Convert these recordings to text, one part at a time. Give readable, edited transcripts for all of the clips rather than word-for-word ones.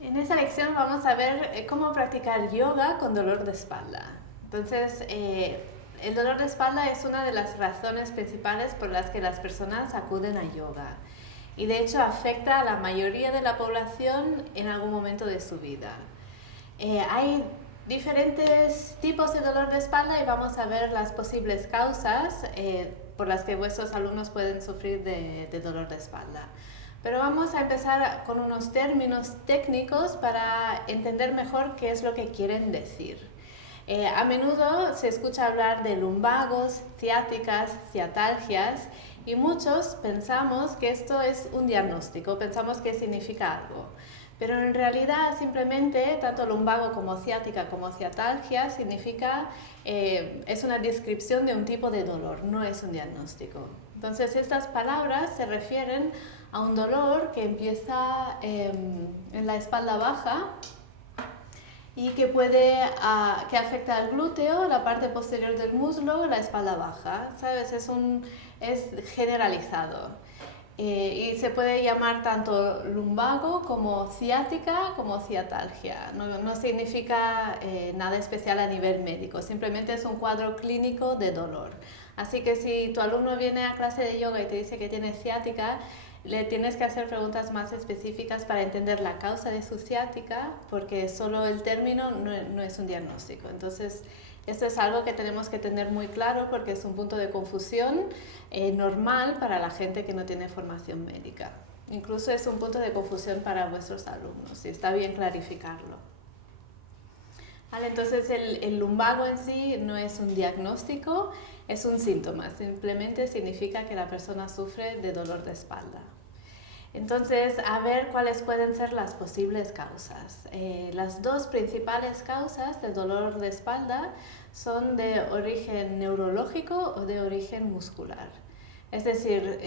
En esta lección vamos a ver cómo practicar yoga con dolor de espalda. Entonces, el dolor de espalda es una de las razones principales por las que las personas acuden a yoga. Y de hecho afecta a la mayoría de la población en algún momento de su vida. Hay diferentes tipos de dolor de espalda y vamos a ver las posibles causas por las que vuestros alumnos pueden sufrir de dolor de espalda. Pero vamos a empezar con unos términos técnicos para entender mejor qué es lo que quieren decir. A menudo se escucha hablar de lumbagos, ciáticas, ciatalgias y muchos pensamos que esto es un diagnóstico, pensamos que significa algo. Pero en realidad simplemente tanto lumbago como ciática como ciatalgia es una descripción de un tipo de dolor, no es un diagnóstico. Entonces estas palabras se refieren a un dolor que empieza en la espalda baja y que que afecta al glúteo, la parte posterior del muslo, la espalda baja, ¿sabes? Es generalizado. Y se puede llamar tanto lumbago como ciática como ciatalgia. No significa nada especial a nivel médico, simplemente es un cuadro clínico de dolor. Así que si tu alumno viene a clase de yoga y te dice que tiene ciática, le tienes que hacer preguntas más específicas para entender la causa de su ciática, porque solo el término no es un diagnóstico. Entonces, esto es algo que tenemos que tener muy claro porque es un punto de confusión normal para la gente que no tiene formación médica. Incluso es un punto de confusión para vuestros alumnos y está bien clarificarlo. Vale, entonces el lumbago en sí no es un diagnóstico, es un síntoma, simplemente significa que la persona sufre de dolor de espalda. Entonces, a ver cuáles pueden ser las posibles causas. Las dos principales causas del dolor de espalda son de origen neurológico o de origen muscular. Es decir,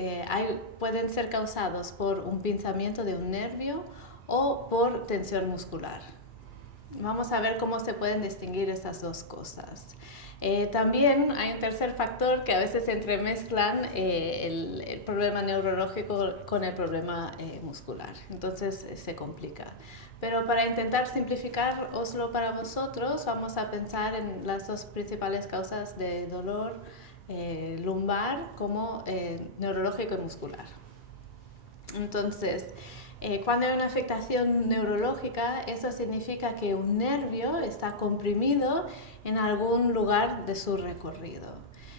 pueden ser causados por un pinzamiento de un nervio o por tensión muscular. Vamos a ver cómo se pueden distinguir estas dos cosas. También hay un tercer factor que a veces se entremezclan el problema neurológico con el problema muscular, entonces se complica. Pero para intentar simplificároslo para vosotros, vamos a pensar en las dos principales causas de dolor lumbar como neurológico y muscular. Entonces, cuando hay una afectación neurológica, eso significa que un nervio está comprimido en algún lugar de su recorrido.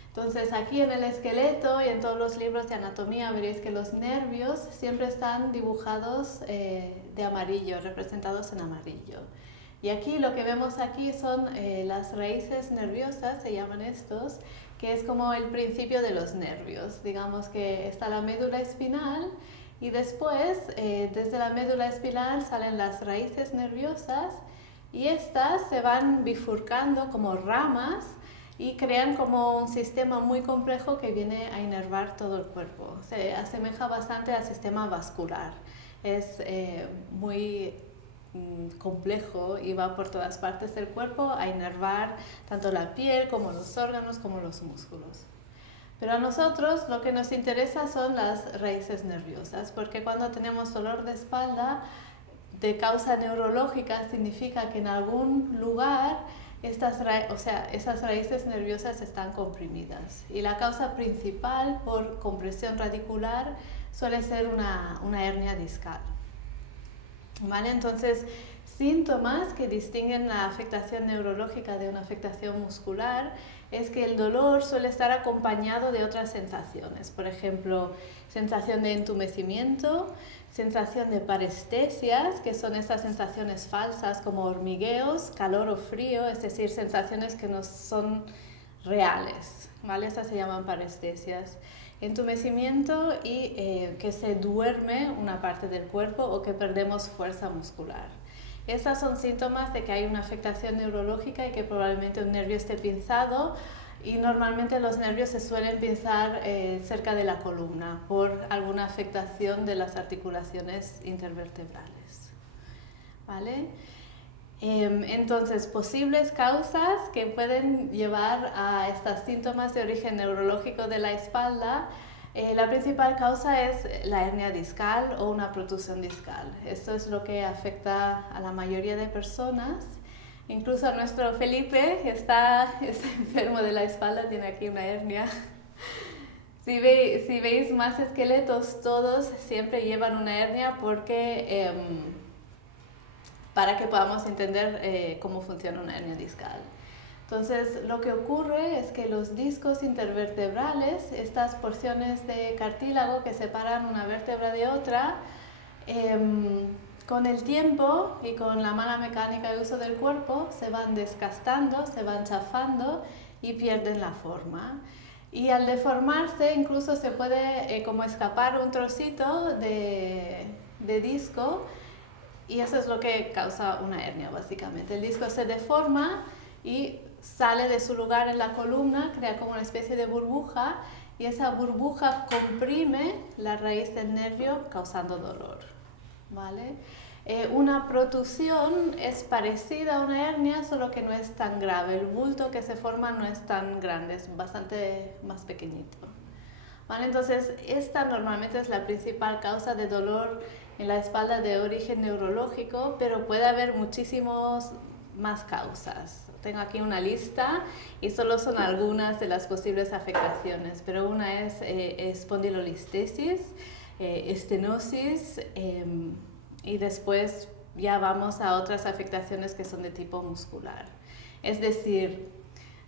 Entonces, aquí en el esqueleto y en todos los libros de anatomía veréis que los nervios siempre están dibujados de amarillo, representados en amarillo. Y aquí lo que vemos aquí son las raíces nerviosas, se llaman estos, que es como el principio de los nervios. Digamos que está la médula espinal y después, desde la médula espinal salen las raíces nerviosas y estas se van bifurcando como ramas y crean como un sistema muy complejo que viene a inervar todo el cuerpo. Se asemeja bastante al sistema vascular. Es muy complejo y va por todas partes del cuerpo a inervar tanto la piel como los órganos como los músculos. Pero a nosotros lo que nos interesa son las raíces nerviosas, porque cuando tenemos dolor de espalda de causa neurológica significa que en algún lugar esas raíces nerviosas están comprimidas. Y la causa principal por compresión radicular suele ser una hernia discal. ¿Vale? Entonces, síntomas que distinguen la afectación neurológica de una afectación muscular es que el dolor suele estar acompañado de otras sensaciones, por ejemplo, sensación de entumecimiento, sensación de parestesias, que son estas sensaciones falsas como hormigueos, calor o frío, es decir, sensaciones que no son reales, ¿vale? Estas se llaman parestesias. Entumecimiento y que se duerme una parte del cuerpo o que perdemos fuerza muscular. Estas son síntomas de que hay una afectación neurológica y que probablemente un nervio esté pinzado, y normalmente los nervios se suelen pinzar cerca de la columna por alguna afectación de las articulaciones intervertebrales. ¿Vale? Entonces, posibles causas que pueden llevar a estos síntomas de origen neurológico de la espalda La principal causa es la hernia discal o una protusión discal. Esto es lo que afecta a la mayoría de personas. Incluso a nuestro Felipe, que está enfermo de la espalda, tiene aquí una hernia. Si veis más esqueletos, todos siempre llevan una hernia porque, para que podamos entender cómo funciona una hernia discal. Entonces, lo que ocurre es que los discos intervertebrales, estas porciones de cartílago que separan una vértebra de otra, con el tiempo y con la mala mecánica de uso del cuerpo, se van desgastando, se van chafando y pierden la forma. Y al deformarse, incluso se puede como escapar un trocito de disco, y eso es lo que causa una hernia, básicamente. El disco se deforma y sale de su lugar en la columna, crea como una especie de burbuja, y esa burbuja comprime la raíz del nervio causando dolor, ¿vale? Una protusión es parecida a una hernia, solo que no es tan grave. El bulto que se forma no es tan grande, es bastante más pequeñito, ¿vale? Entonces, esta normalmente es la principal causa de dolor en la espalda de origen neurológico, pero puede haber muchísimos más causas. Tengo aquí una lista y solo son algunas de las posibles afectaciones, pero una es espondilolistesis, estenosis, y después ya vamos a otras afectaciones que son de tipo muscular. Es decir,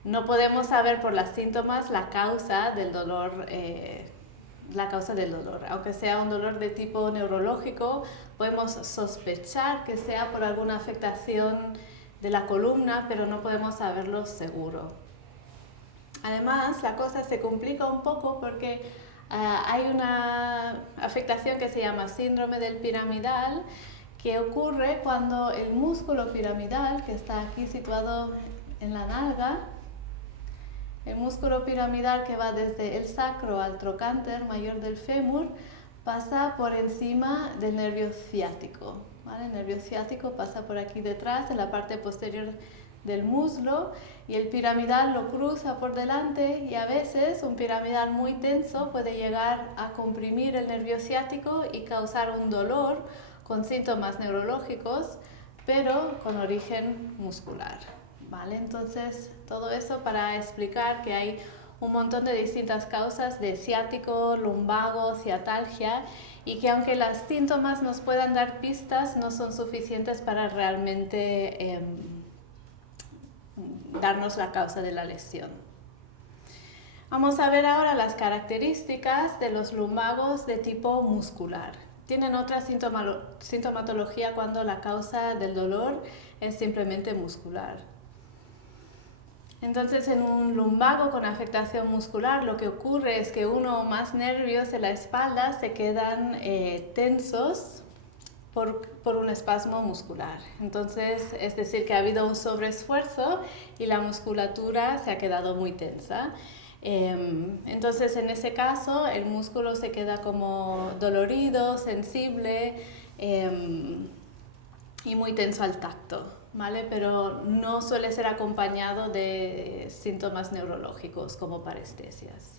no podemos saber por los síntomas la causa del dolor, aunque sea un dolor de tipo neurológico, podemos sospechar que sea por alguna afectación de la columna, pero no podemos saberlo seguro. Además, la cosa se complica un poco porque hay una afectación que se llama síndrome del piramidal, que ocurre cuando el músculo piramidal, que está aquí situado en la nalga, el músculo piramidal que va desde el sacro al trocánter mayor del fémur, pasa por encima del nervio ciático, ¿vale? El nervio ciático pasa por aquí detrás, en la parte posterior del muslo, y el piramidal lo cruza por delante, y a veces un piramidal muy tenso puede llegar a comprimir el nervio ciático y causar un dolor con síntomas neurológicos, pero con origen muscular, ¿vale? Entonces, todo eso para explicar que hay un montón de distintas causas de ciático, lumbago, ciatalgia, y que aunque los síntomas nos puedan dar pistas, no son suficientes para realmente darnos la causa de la lesión. Vamos a ver ahora las características de los lumbagos de tipo muscular. Tienen otra sintomatología cuando la causa del dolor es simplemente muscular. Entonces, en un lumbago con afectación muscular, lo que ocurre es que uno o más nervios en la espalda se quedan tensos por un espasmo muscular. Entonces, es decir, que ha habido un sobreesfuerzo y la musculatura se ha quedado muy tensa. Entonces, en ese caso, el músculo se queda como dolorido, sensible y muy tenso al tacto, ¿vale? Pero no suele ser acompañado de síntomas neurológicos como parestesias.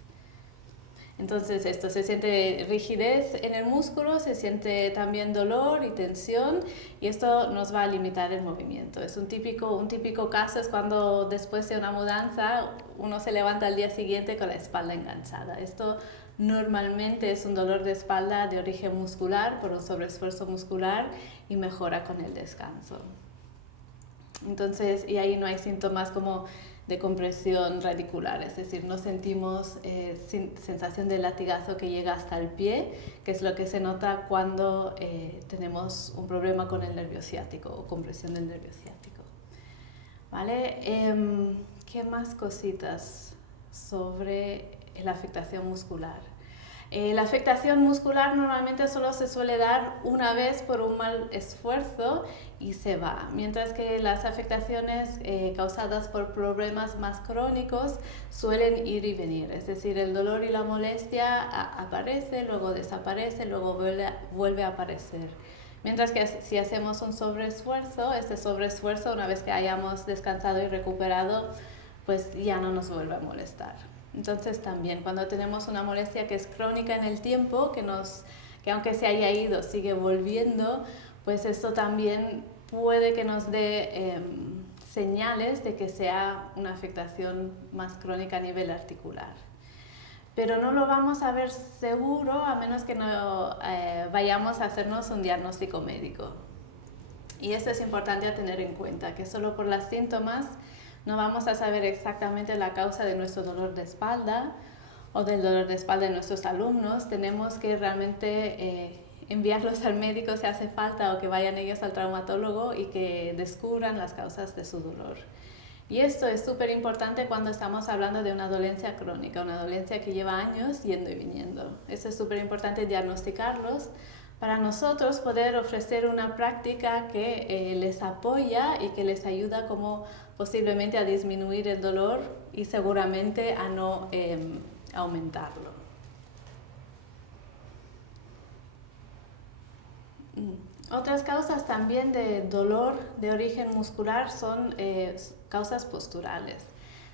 Entonces esto, se siente rigidez en el músculo, se siente también dolor y tensión, y esto nos va a limitar el movimiento. Es un típico caso es cuando después de una mudanza uno se levanta al día siguiente con la espalda enganchada. Esto normalmente es un dolor de espalda de origen muscular por un sobreesfuerzo muscular y mejora con el descanso. Entonces, y ahí no hay síntomas como de compresión radicular, es decir, no sentimos sensación de latigazo que llega hasta el pie, que es lo que se nota cuando tenemos un problema con el nervio ciático o compresión del nervio ciático. ¿Vale? ¿Qué más cositas sobre la afectación muscular? La afectación muscular normalmente solo se suele dar una vez por un mal esfuerzo y se va, mientras que las afectaciones causadas por problemas más crónicos suelen ir y venir, es decir, el dolor y la molestia aparece, luego desaparece, luego vuelve a aparecer. Mientras que si hacemos un sobreesfuerzo, este sobreesfuerzo, una vez que hayamos descansado y recuperado, pues ya no nos vuelve a molestar. Entonces también cuando tenemos una molestia que es crónica en el tiempo, que aunque se haya ido sigue volviendo, pues esto también puede que nos dé señales de que sea una afectación más crónica a nivel articular. Pero no lo vamos a ver seguro a menos que no vayamos a hacernos un diagnóstico médico. Y esto es importante a tener en cuenta, que solo por los síntomas no vamos a saber exactamente la causa de nuestro dolor de espalda o del dolor de espalda de nuestros alumnos. Tenemos que realmente enviarlos al médico si hace falta o que vayan ellos al traumatólogo y que descubran las causas de su dolor. Y esto es súper importante cuando estamos hablando de una dolencia crónica, una dolencia que lleva años yendo y viniendo. Esto es súper importante diagnosticarlos para nosotros poder ofrecer una práctica que les apoya y que les ayuda como posiblemente a disminuir el dolor y seguramente a no aumentarlo. Otras causas también de dolor de origen muscular son causas posturales.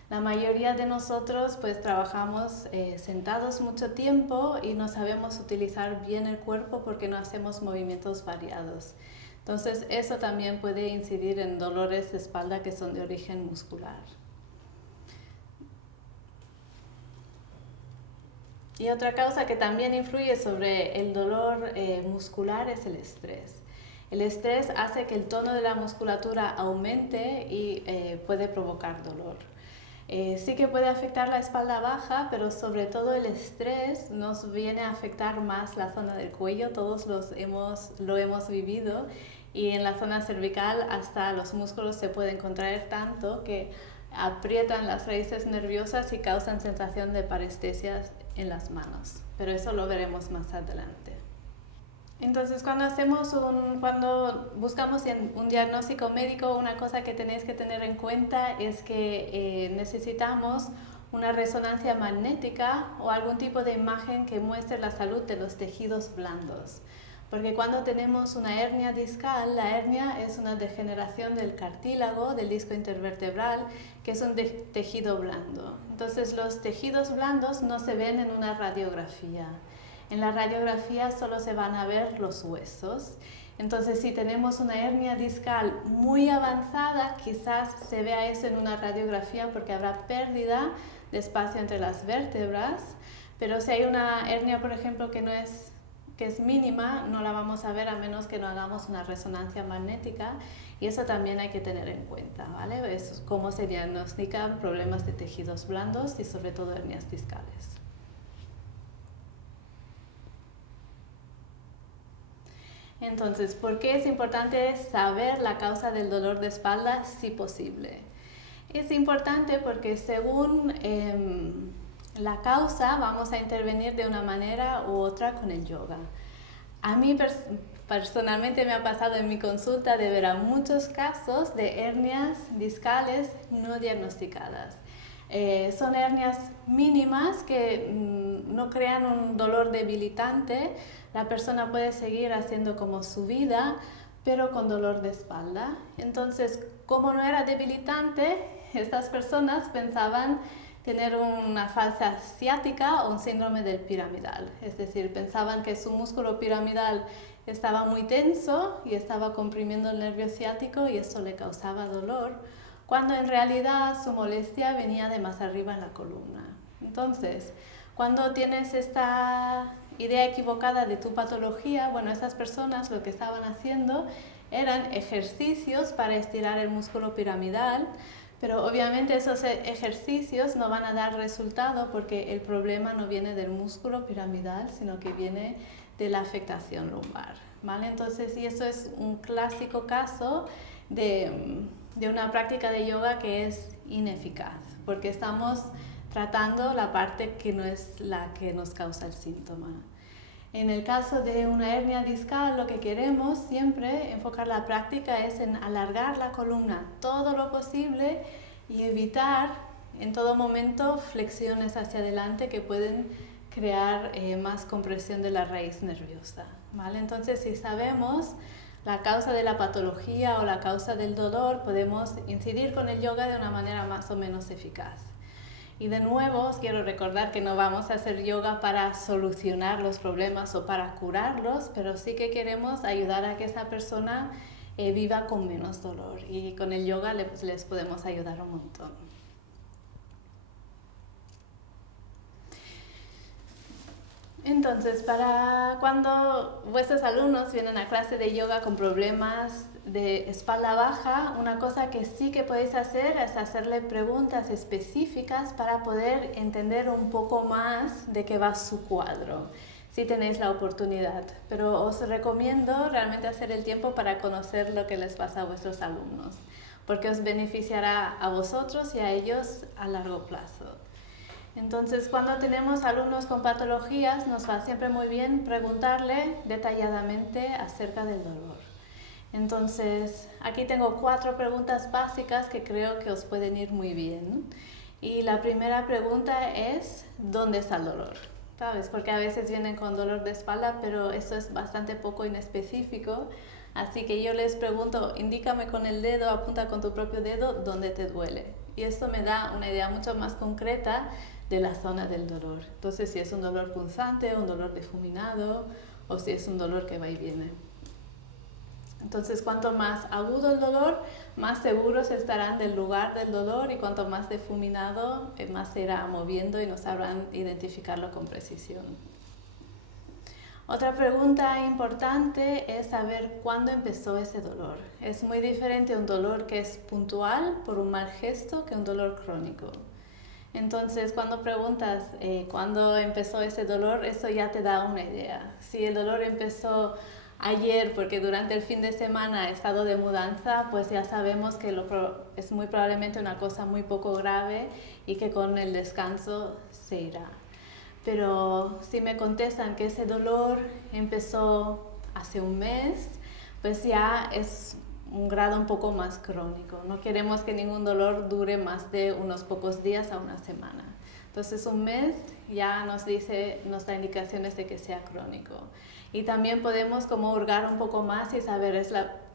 La mayoría de nosotros pues trabajamos sentados mucho tiempo y no sabemos utilizar bien el cuerpo porque no hacemos movimientos variados. Entonces eso también puede incidir en dolores de espalda que son de origen muscular. Y otra causa que también influye sobre el dolor muscular es el estrés. El estrés hace que el tono de la musculatura aumente y puede provocar dolor. Sí que puede afectar la espalda baja, pero sobre todo el estrés nos viene a afectar más la zona del cuello, todos lo hemos vivido, y en la zona cervical hasta los músculos se pueden contraer tanto que aprietan las raíces nerviosas y causan sensación de parestesias en las manos, pero eso lo veremos más adelante. Entonces, cuando buscamos un diagnóstico médico, una cosa que tenéis que tener en cuenta es que necesitamos una resonancia magnética o algún tipo de imagen que muestre la salud de los tejidos blandos. Porque cuando tenemos una hernia discal, la hernia es una degeneración del cartílago, del disco intervertebral, que es un tejido blando. Entonces, los tejidos blandos no se ven en una radiografía. En la radiografía solo se van a ver los huesos. Entonces, si tenemos una hernia discal muy avanzada, quizás se vea eso en una radiografía porque habrá pérdida de espacio entre las vértebras. Pero si hay una hernia, por ejemplo, que es mínima, no la vamos a ver a menos que no hagamos una resonancia magnética, y eso también hay que tener en cuenta, ¿vale? Es cómo se diagnostican problemas de tejidos blandos y sobre todo hernias discales. Entonces, ¿por qué es importante saber la causa del dolor de espalda si posible? Es importante porque según la causa vamos a intervenir de una manera u otra con el yoga. A mí personalmente me ha pasado en mi consulta de ver a muchos casos de hernias discales no diagnosticadas. Son hernias mínimas que no crean un dolor debilitante. La persona puede seguir haciendo como su vida, pero con dolor de espalda. Entonces, como no era debilitante, estas personas pensaban tener una falsa ciática o un síndrome del piramidal. Es decir, pensaban que su músculo piramidal estaba muy tenso y estaba comprimiendo el nervio ciático y eso le causaba dolor, cuando en realidad su molestia venía de más arriba en la columna. Entonces, cuando tienes esta idea equivocada de tu patología, bueno, esas personas lo que estaban haciendo eran ejercicios para estirar el músculo piramidal, pero obviamente esos ejercicios no van a dar resultado porque el problema no viene del músculo piramidal, sino que viene de la afectación lumbar, ¿vale? Entonces, y eso es un clásico caso de una práctica de yoga que es ineficaz, porque estamos tratando la parte que no es la que nos causa el síntoma. En el caso de una hernia discal, lo que queremos siempre enfocar la práctica es en alargar la columna todo lo posible y evitar en todo momento flexiones hacia adelante que pueden crear más compresión de la raíz nerviosa, ¿vale? Entonces, si sabemos la causa de la patología o la causa del dolor, podemos incidir con el yoga de una manera más o menos eficaz. Y de nuevo os quiero recordar que no vamos a hacer yoga para solucionar los problemas o para curarlos, pero sí que queremos ayudar a que esa persona viva con menos dolor, y con el yoga les podemos ayudar un montón. Entonces, para cuando vuestros alumnos vienen a clase de yoga con problemas de espalda baja, una cosa que sí que podéis hacer es hacerle preguntas específicas para poder entender un poco más de qué va su cuadro, si tenéis la oportunidad. Pero os recomiendo realmente hacer el tiempo para conocer lo que les pasa a vuestros alumnos, porque os beneficiará a vosotros y a ellos a largo plazo. Entonces, cuando tenemos alumnos con patologías, nos va siempre muy bien preguntarle detalladamente acerca del dolor. Entonces, aquí tengo 4 preguntas básicas que creo que os pueden ir muy bien. Y la primera pregunta es, ¿dónde está el dolor? ¿Sabes? Porque a veces vienen con dolor de espalda, pero eso es bastante poco inespecífico. Así que yo les pregunto, indícame con el dedo, apunta con tu propio dedo dónde te duele. Y esto me da una idea mucho más concreta de la zona del dolor. Entonces, si es un dolor punzante, un dolor difuminado, o si es un dolor que va y viene. Entonces, cuanto más agudo el dolor, más seguros estarán del lugar del dolor, y cuanto más difuminado, más se irá moviendo y no sabrán identificarlo con precisión. Otra pregunta importante es saber cuándo empezó ese dolor. Es muy diferente un dolor que es puntual por un mal gesto que un dolor crónico. Entonces, cuando preguntas cuándo empezó ese dolor, eso ya te da una idea. Si el dolor empezó ayer porque durante el fin de semana he estado de mudanza, pues ya sabemos que es muy probablemente una cosa muy poco grave y que con el descanso se irá. Pero si me contestan que ese dolor empezó hace un mes, pues ya es un grado un poco más crónico. No queremos que ningún dolor dure más de unos pocos días a una semana. Entonces, un mes ya nos da indicaciones de que sea crónico. Y también podemos como hurgar un poco más y saber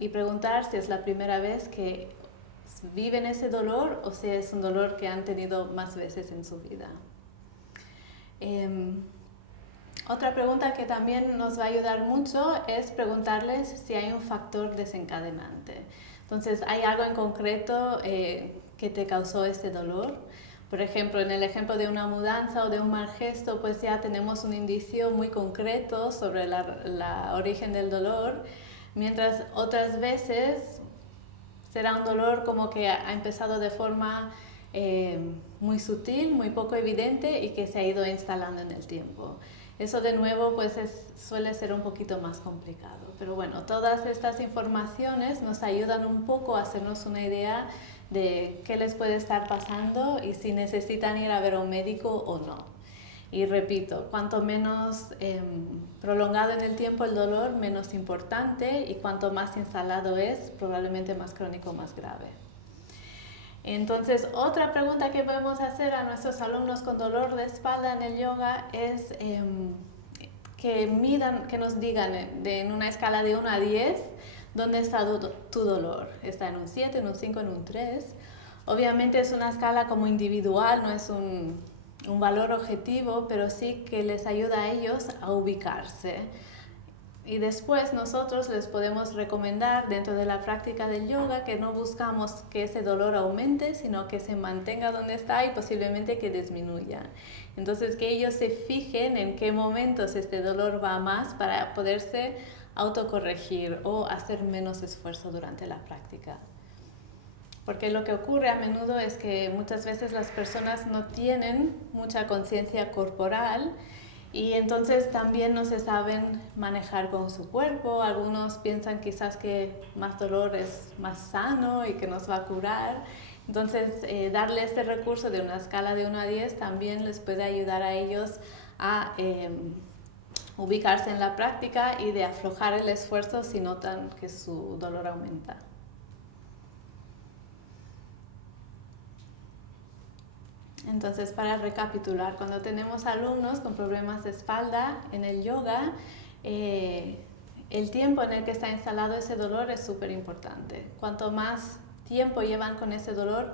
y preguntar si es la primera vez que viven ese dolor o si es un dolor que han tenido más veces en su vida. Otra pregunta que también nos va a ayudar mucho es preguntarles si hay un factor desencadenante. Entonces, ¿hay algo en concreto que te causó ese dolor? Por ejemplo, en el ejemplo de una mudanza o de un mal gesto, pues ya tenemos un indicio muy concreto sobre la origen del dolor, mientras otras veces será un dolor como que ha empezado de forma muy sutil, muy poco evidente y que se ha ido instalando en el tiempo. Eso de nuevo pues suele ser un poquito más complicado. Pero bueno, todas estas informaciones nos ayudan un poco a hacernos una idea de qué les puede estar pasando y si necesitan ir a ver a un médico o no. Y repito, cuanto menos prolongado en el tiempo el dolor, menos importante, y cuanto más instalado es, probablemente más crónico, más grave. Entonces, otra pregunta que podemos hacer a nuestros alumnos con dolor de espalda en el yoga es que nos digan en una escala de 1 a 10, ¿dónde está tu dolor? ¿Está en un 7, en un 5, en un 3? Obviamente es una escala como individual, no es un valor objetivo, pero sí que les ayuda a ellos a ubicarse. Y después nosotros les podemos recomendar dentro de la práctica del yoga que no buscamos que ese dolor aumente, sino que se mantenga donde está y posiblemente que disminuya. Entonces, que ellos se fijen en qué momentos este dolor va más para poderse autocorregir o hacer menos esfuerzo durante la práctica. Porque lo que ocurre a menudo es que muchas veces las personas no tienen mucha conciencia corporal y entonces también no se saben manejar con su cuerpo. Algunos piensan quizás que más dolor es más sano y que nos va a curar. Entonces, darle este recurso de una escala de 1 a 10 también les puede ayudar a ellos a ubicarse en la práctica y de aflojar el esfuerzo si notan que su dolor aumenta. Entonces, para recapitular, cuando tenemos alumnos con problemas de espalda en el yoga, el tiempo en el que está instalado ese dolor es súper importante. Cuanto más tiempo llevan con ese dolor,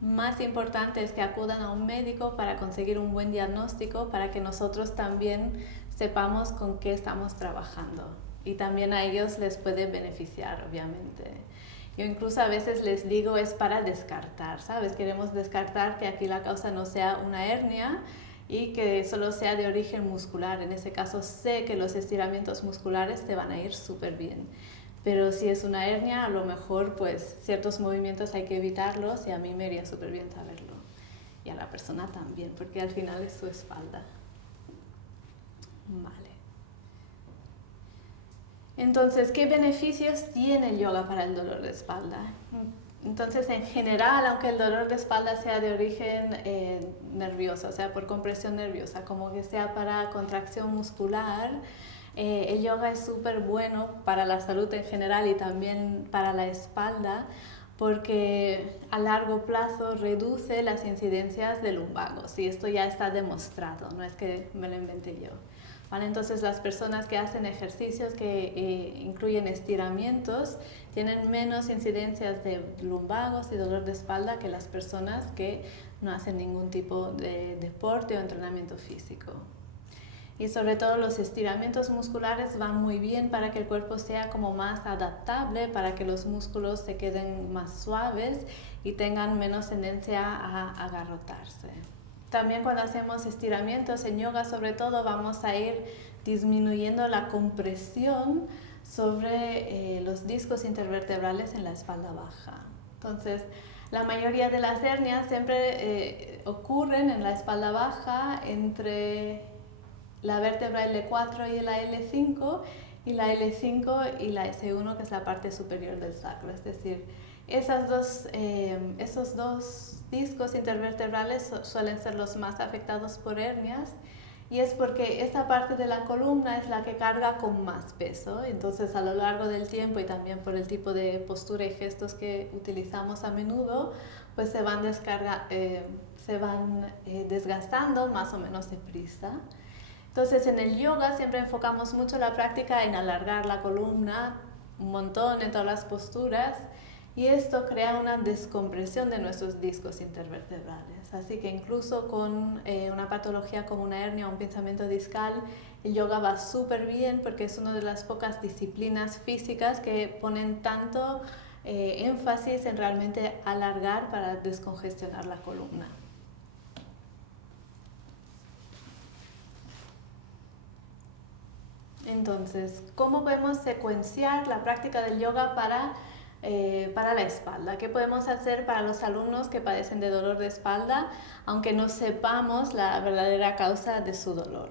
más importante es que acudan a un médico para conseguir un buen diagnóstico, para que nosotros también sepamos con qué estamos trabajando. Y también a ellos les puede beneficiar, obviamente. Yo incluso a veces les digo es para descartar, ¿sabes? Queremos descartar que aquí la causa no sea una hernia y que solo sea de origen muscular. En ese caso sé que los estiramientos musculares te van a ir súper bien. Pero si es una hernia, a lo mejor pues ciertos movimientos hay que evitarlos y a mí me iría súper bien saberlo. Y a la persona también, porque al final es su espalda. Vale. Entonces, ¿qué beneficios tiene el yoga para el dolor de espalda? Entonces, en general, aunque el dolor de espalda sea de origen nervioso, o sea, por compresión nerviosa, como que sea para contracción muscular, el yoga es súper bueno para la salud en general y también para la espalda, porque a largo plazo reduce las incidencias de lumbagos, y esto ya está demostrado, no es que me lo inventé yo. ¿Vale? Entonces las personas que hacen ejercicios que incluyen estiramientos tienen menos incidencias de lumbagos y dolor de espalda que las personas que no hacen ningún tipo de deporte o entrenamiento físico. Y sobre todo los estiramientos musculares van muy bien para que el cuerpo sea como más adaptable, para que los músculos se queden más suaves y tengan menos tendencia a agarrotarse. También cuando hacemos estiramientos en yoga, sobre todo, vamos a ir disminuyendo la compresión sobre los discos intervertebrales en la espalda baja. Entonces, la mayoría de las hernias siempre ocurren en la espalda baja entre la vértebra L4 y la L5, y la L5 y la S1, que es la parte superior del sacro. Es decir, esos dos discos intervertebrales suelen ser los más afectados por hernias, y es porque esta parte de la columna es la que carga con más peso. Entonces, a lo largo del tiempo y también por el tipo de postura y gestos que utilizamos a menudo, pues se van desgastando más o menos deprisa. Entonces, en el yoga siempre enfocamos mucho la práctica en alargar la columna un montón en todas las posturas, y esto crea una descompresión de nuestros discos intervertebrales. Así que incluso con una patología como una hernia o un pinzamiento discal, el yoga va súper bien, porque es una de las pocas disciplinas físicas que ponen tanto énfasis en realmente alargar para descongestionar la columna. Entonces, ¿cómo podemos secuenciar la práctica del yoga para la espalda? ¿Qué podemos hacer para los alumnos que padecen de dolor de espalda, aunque no sepamos la verdadera causa de su dolor?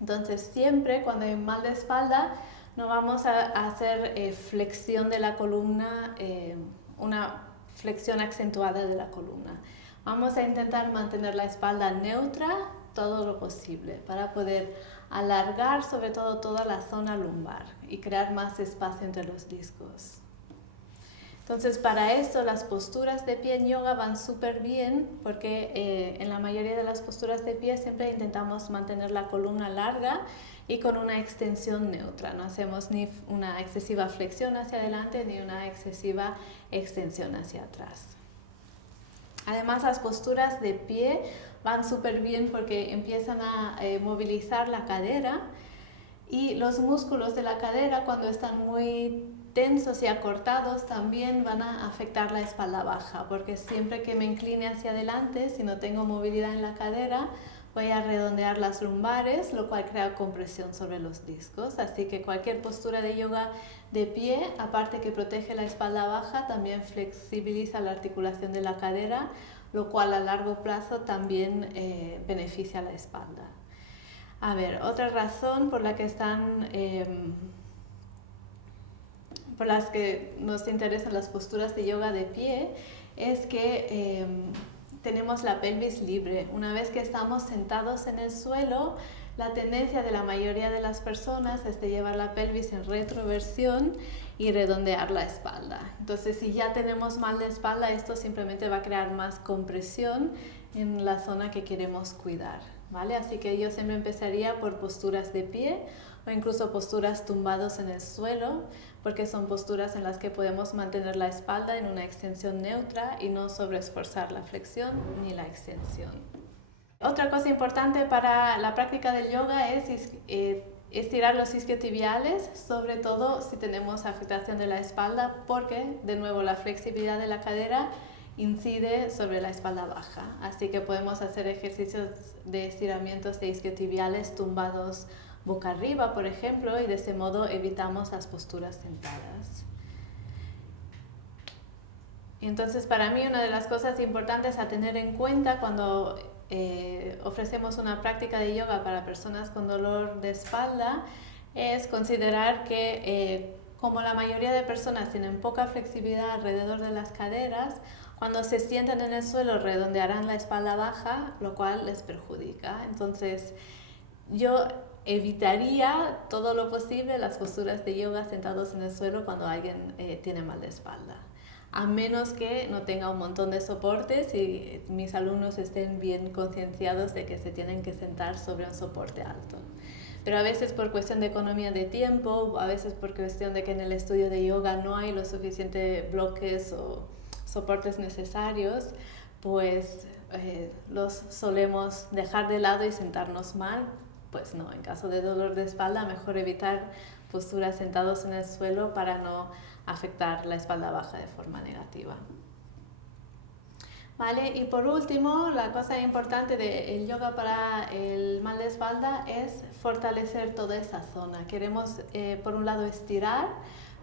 Entonces, siempre cuando hay mal de espalda, no vamos a hacer flexión de la columna, una flexión acentuada de la columna. Vamos a intentar mantener la espalda neutra todo lo posible para poder alargar sobre todo toda la zona lumbar y crear más espacio entre los discos. Entonces, para esto las posturas de pie en yoga van súper bien, porque en la mayoría de las posturas de pie siempre intentamos mantener la columna larga y con una extensión neutra. No hacemos ni una excesiva flexión hacia adelante ni una excesiva extensión hacia atrás. Además, las posturas de pie van súper bien porque empiezan a movilizar la cadera, y los músculos de la cadera, cuando están muy tensos y acortados, también van a afectar la espalda baja, porque siempre que me incline hacia adelante, si no tengo movilidad en la cadera, voy a redondear las lumbares, lo cual crea compresión sobre los discos. Así que cualquier postura de yoga de pie, aparte que protege la espalda baja, también flexibiliza la articulación de la cadera, lo cual a largo plazo también beneficia a la espalda. A ver, otra razón por la que por las que nos interesan las posturas de yoga de pie es que tenemos la pelvis libre. Una vez que estamos sentados en el suelo, la tendencia de la mayoría de las personas es de llevar la pelvis en retroversión y redondear la espalda. Entonces, si ya tenemos mal de espalda, esto simplemente va a crear más compresión en la zona que queremos cuidar. ¿vale? Así que yo siempre empezaría por posturas de pie o incluso posturas tumbados en el suelo, porque son posturas en las que podemos mantener la espalda en una extensión neutra y no sobreesforzar la flexión ni la extensión. Otra cosa importante para la práctica del yoga es estirar los isquiotibiales, sobre todo si tenemos afectación de la espalda, porque de nuevo la flexibilidad de la cadera incide sobre la espalda baja. Así que podemos hacer ejercicios de estiramientos de isquiotibiales tumbados boca arriba, por ejemplo, y de ese modo evitamos las posturas sentadas. Y entonces, para mí, una de las cosas importantes a tener en cuenta cuando ofrecemos una práctica de yoga para personas con dolor de espalda es considerar que como la mayoría de personas tienen poca flexibilidad alrededor de las caderas, cuando se sientan en el suelo redondearán la espalda baja, lo cual les perjudica. Entonces, yo evitaría todo lo posible las posturas de yoga sentados en el suelo cuando alguien tiene mal de espalda, a menos que no tenga un montón de soportes y mis alumnos estén bien concienciados de que se tienen que sentar sobre un soporte alto. Pero a veces por cuestión de economía de tiempo, a veces por cuestión de que en el estudio de yoga no hay los suficientes bloques o soportes necesarios, pues los solemos dejar de lado y sentarnos mal. Pues no, en caso de dolor de espalda, mejor evitar posturas sentados en el suelo para no afectar la espalda baja de forma negativa. ¿Vale? Y por último, la cosa importante del yoga para el mal de espalda es fortalecer toda esa zona. Queremos, por un lado, estirar,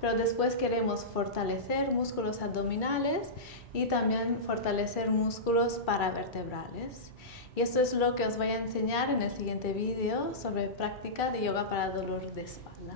pero después queremos fortalecer músculos abdominales y también fortalecer músculos paravertebrales. Y esto es lo que os voy a enseñar en el siguiente vídeo sobre práctica de yoga para dolor de espalda.